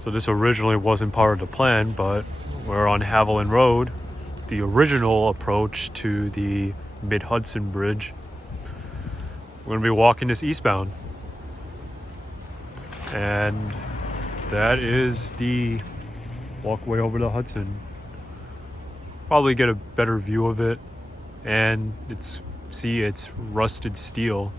So this originally wasn't part of the plan, but we're on Haviland Road, the original approach to the Mid-Hudson Bridge. We're going to be walking this eastbound. And that is the Walkway Over the Hudson. Probably get a better view of it. And it's rusted steel.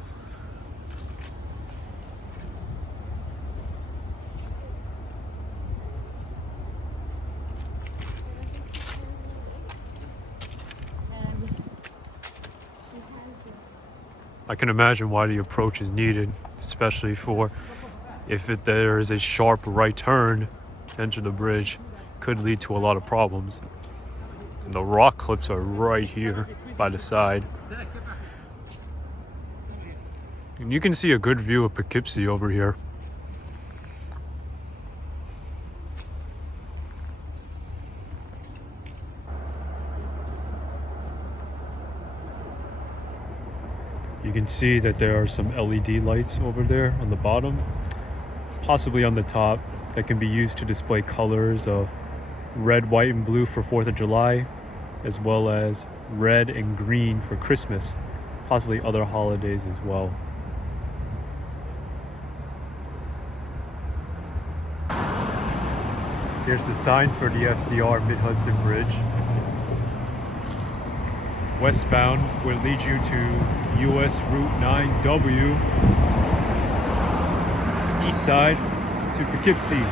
I can imagine why the approach is needed, especially for if there is a sharp right turn to enter the bridge, could lead to a lot of problems. And the rock clips are right here by the side. And you can see a good view of Poughkeepsie over here. You can see that there are some LED lights over there on the bottom, possibly on the top, that can be used to display colors of red, white, and blue for 4th of July, as well as red and green for Christmas, possibly other holidays as well. Here's the sign for the FDR Mid-Hudson Bridge. Westbound will lead you to US Route 9W, east side to Poughkeepsie.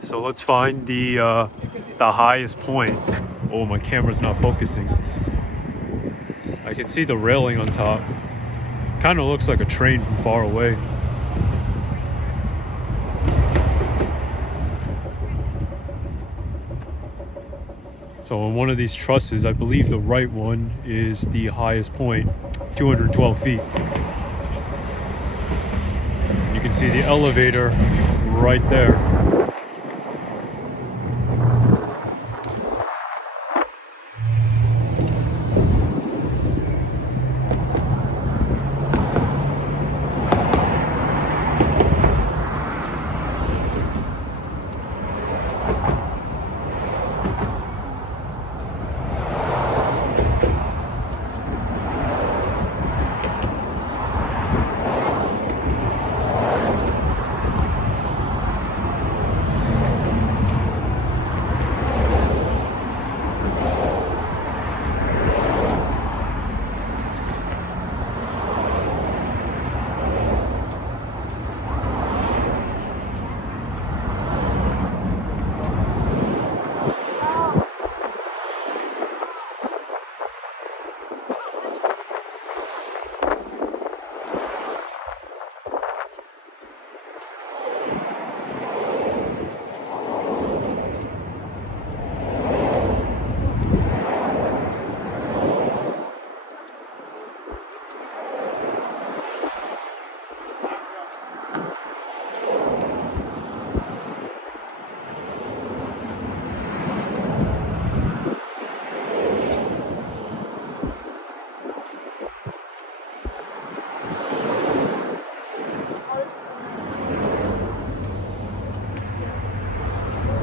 So let's find the highest point. Oh, my camera's not focusing. I can see the railing on top. Kind of looks like a train from far away. So on one of these trusses, I believe the right one is the highest point, 212 feet. You can see the elevator right there.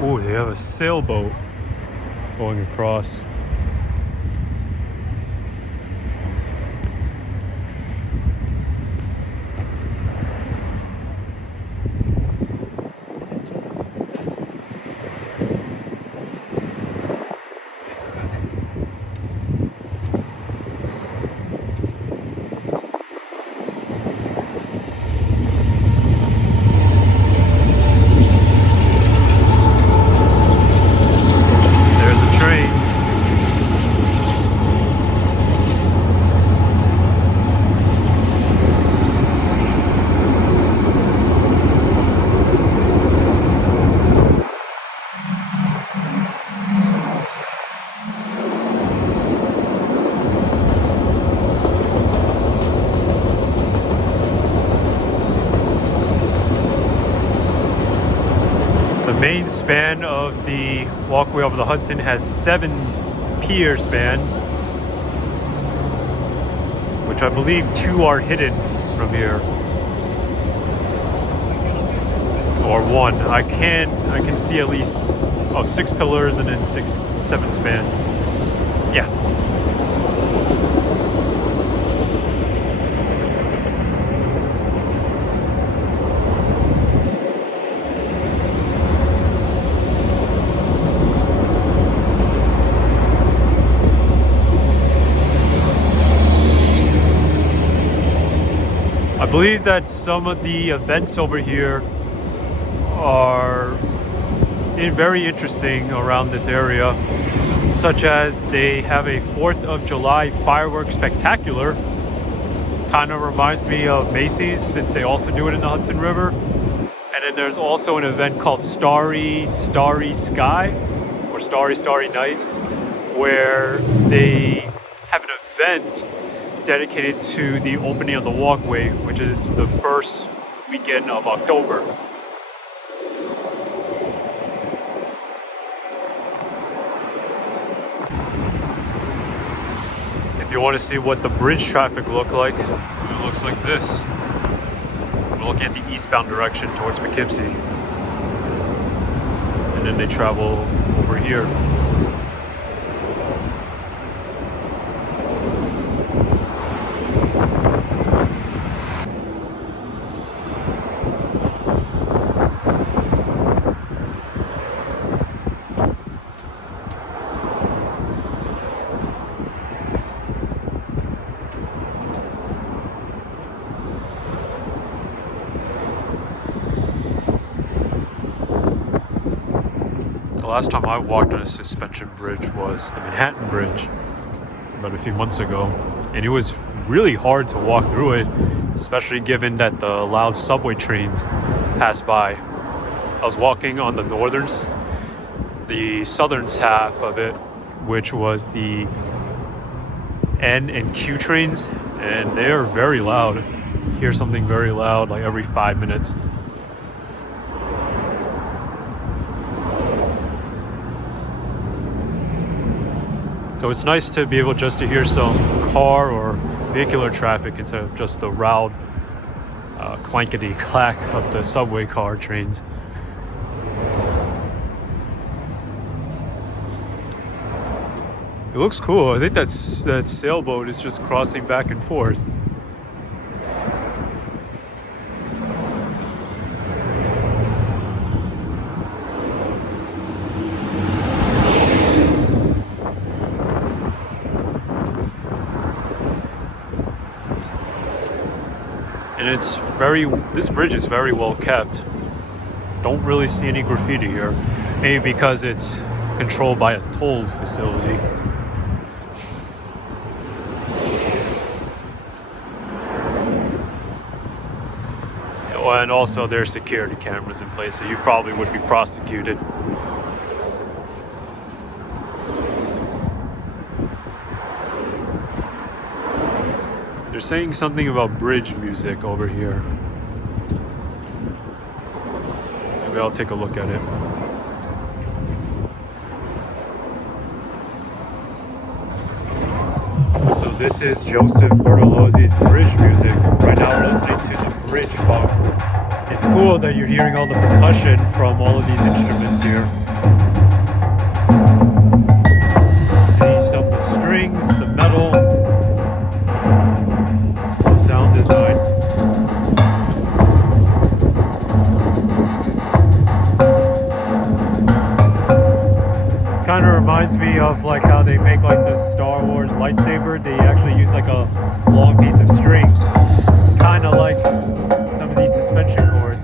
Oh, they have a sailboat going across. There's a train. The main span of the Walkway Over the Hudson has 7 pier spans, which I believe 2 are hidden from here. Or 1. I can see at least 6 pillars and then 7 spans. Yeah. I believe that some of the events over here are very interesting around this area, such as they have a 4th of July fireworks spectacular. Kind of reminds me of Macy's, since they also do it in the Hudson River. And then there's also an event called Starry Sky, or Starry Night, where they have an event dedicated to the opening of the walkway, which is the first weekend of October. If you want to see what the bridge traffic looks like, it looks like this. We're looking at the eastbound direction towards Poughkeepsie. And then they travel over here. The last time I walked on a suspension bridge was the Manhattan Bridge about a few months ago, and it was really hard to walk through it, especially given that the loud subway trains pass by. I was walking on the southern half of it, which was the N and Q trains, and they are very loud. You hear something very loud like every 5 minutes. So it's nice to be able just to hear some car or vehicular traffic instead of just the loud clankety clack of the subway car trains. It looks cool. I think that sailboat is just crossing back and forth. And this bridge is very well kept. Don't really see any graffiti here. Maybe because it's controlled by a toll facility. And also there's security cameras in place, so you probably would be prosecuted. They're saying something about bridge music over here. Maybe I'll take a look at it. So this is Joseph Bertolozzi's bridge music. Right now we're listening to the bridge bar. It's cool that you're hearing all the percussion from all of these instruments here. See some of the strings, the metal, the sound design. Kind of reminds me of like how they make like the Star Wars lightsaber. They actually use like a long piece of string, kind of like some of these suspension cords.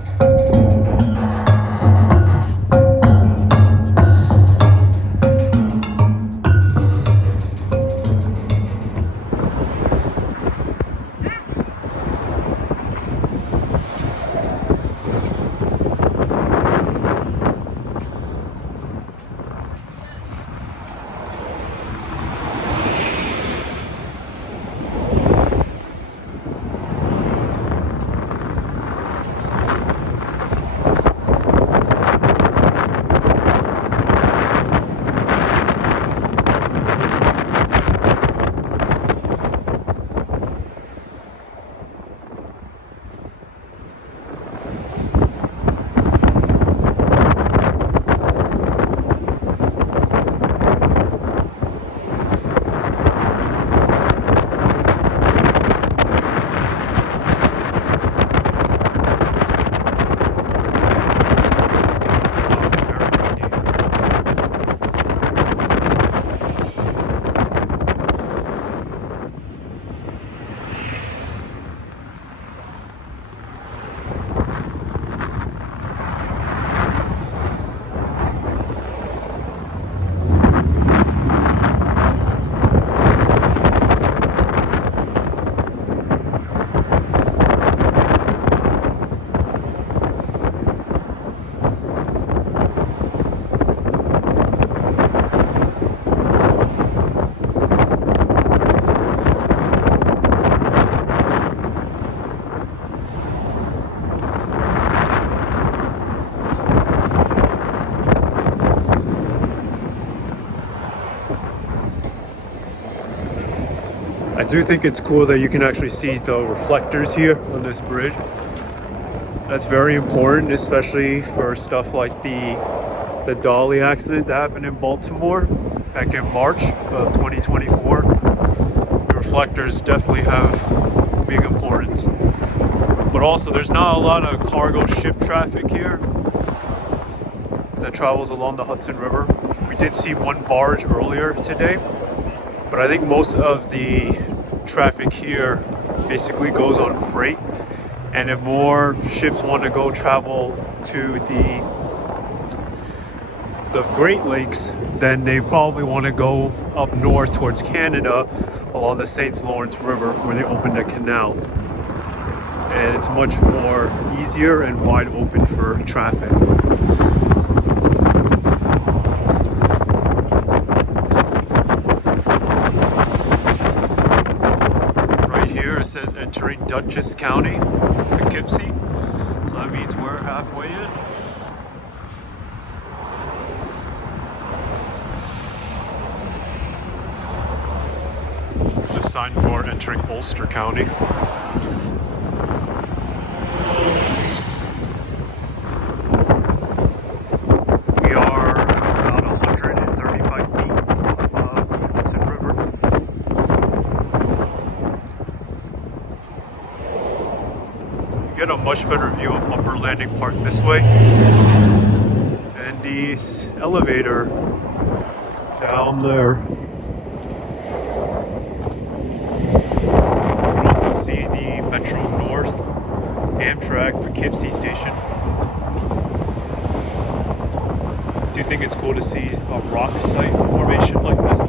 I do think it's cool that you can actually see the reflectors here on this bridge. That's very important, especially for stuff like the dolly accident that happened in Baltimore back in March of 2024. The reflectors definitely have big importance. But also, there's not a lot of cargo ship traffic here that travels along the Hudson River. We did see one barge earlier today, but I think most of the traffic here basically goes on freight. And if more ships want to go travel to the Great Lakes, then they probably want to go up north towards Canada along the St. Lawrence River, where they opened a canal. And it's much more easier and wide open for traffic. Right here it says entering Dutchess County, Poughkeepsie. So that means we're halfway in. It's the sign for entering Ulster County. We are about 135 feet above the Hudson River. You get a much better view of Upper Landing Park this way. And the elevator down there. See the Metro North Amtrak Poughkeepsie station. Do you think it's cool to see a rock site formation like this?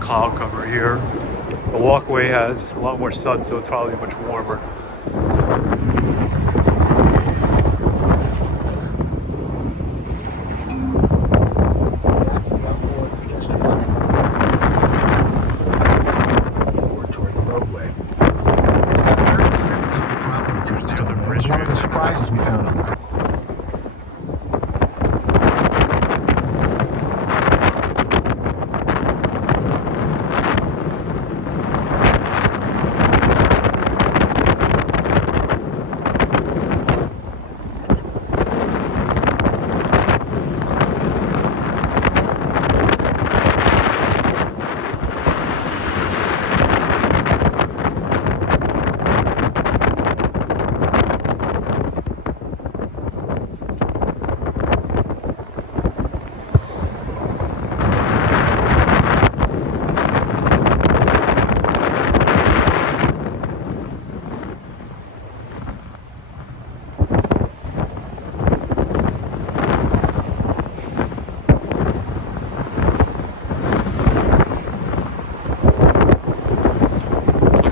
Cloud cover here. The walkway has a lot more sun, so it's probably much warmer. That's the outboard pedestrian line. Inboard toward the roadway. It's got a very clear visual property to it. The other It bridge was one of the here. surprises we found on the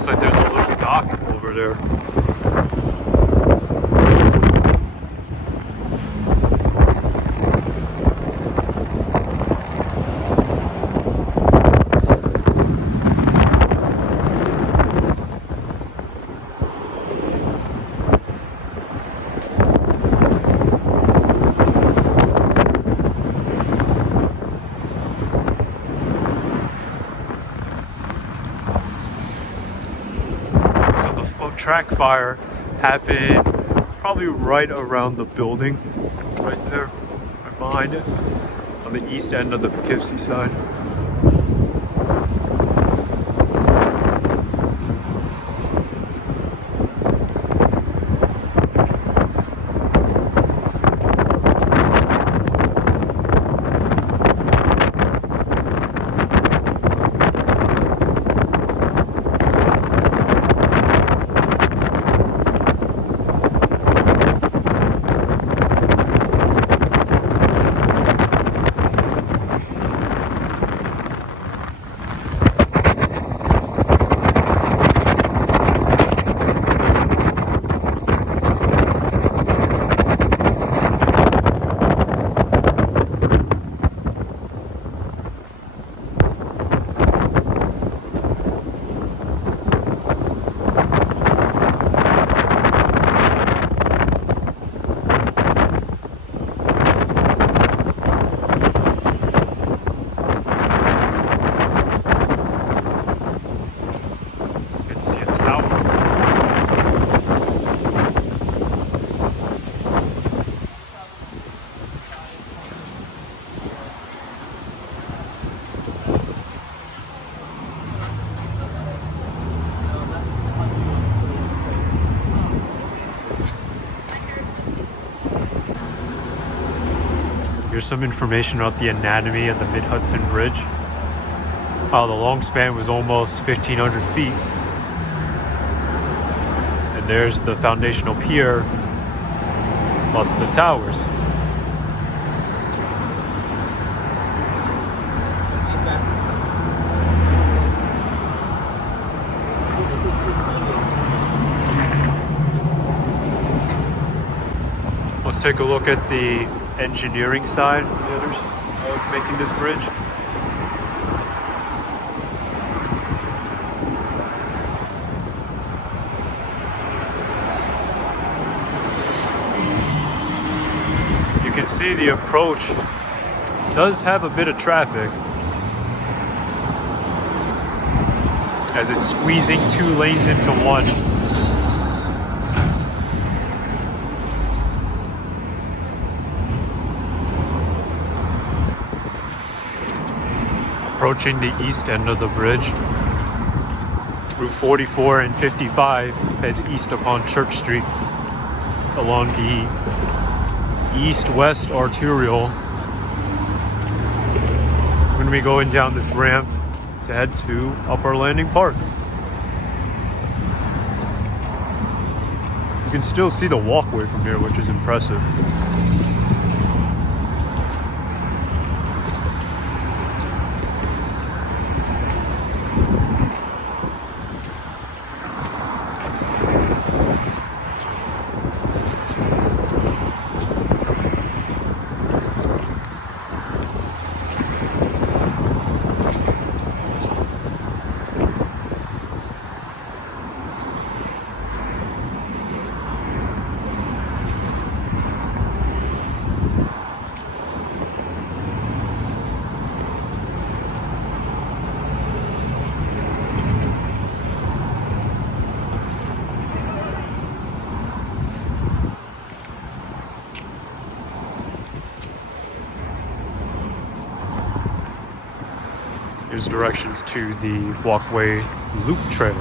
like there's a little dock over there. Track fire happened probably right around the building, right there, right behind it, on the east end of the Poughkeepsie side. Here's some information about the anatomy of the Mid-Hudson Bridge. The long span was almost 1,500 feet. And there's the foundational pier, plus the towers. Let's take a look at the engineering side of making this bridge. You can see the approach does have a bit of traffic as it's squeezing two lanes into one. Approaching the east end of the bridge, Route 44 and 55 heads east upon Church Street along the east-west arterial. We're going to be going down this ramp to head to Upper Landing Park. You can still see the walkway from here, which is impressive. Here's directions to the Walkway Loop Trail.